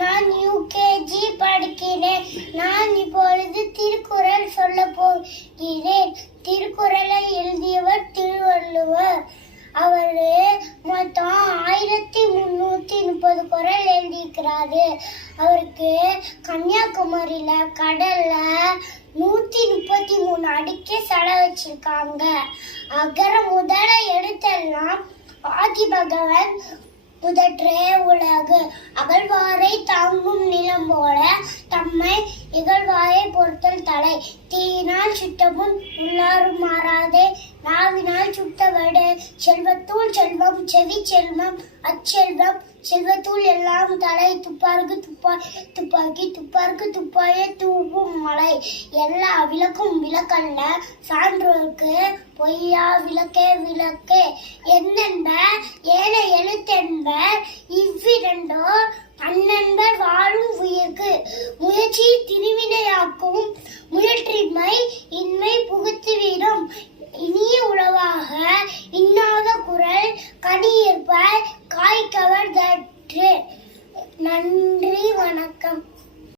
நான் யூகேஜி படிக்கிறேன். நான் இப்பொழுது திருக்குறள் சொல்ல போகிறேன். திருக்குறளை எழுதியவர் திருவள்ளுவர். அவரு மொத்தம் 1330 குறள் எழுதியிருக்கிறாரு. அவருக்கு கன்னியாகுமரியில கடல்ல 133 அடிக்க சிலை வச்சிருக்காங்க. அகர முதல எழுத்தெல்லாம் ஆதி பகவன் முதற்றே உலகு. அகழ்வாரை தாங்கும் நிலம் போல தம்மை இகழ்வாரை பொறுத்தல் தலை. தீயினால் சுட்டமும் உள்ளாரும் மாறாதே நாவினால் சுட்டவடு. செல்வத்துள் செல்வம் செவி செல்வம் அச்செல்வம் செல்வத்துள் எல்லாம் தலை. துப்பாருக்கு துப்பாக்கி துப்பாருக்கு துப்பாய தூவும் மலை. எல்லா விளக்கும் விளக்கல்ல சான்றோருக்கு பொய்யா விளக்கே விளக்கே. என்னென்ப ஏனை எழுத்தென்பர் இவ்விரண்டோ தன்னென்பர் வாழும் உயிர்க்கு. முயற்சி திருவினையாக்கும் முயற்றின்மை இன்மை புகுத்துவிடும். இனிய உளவாக இன்னாத குரல் கனியிருப்ப காய்கவர் தற்று. நன்றி, வணக்கம்.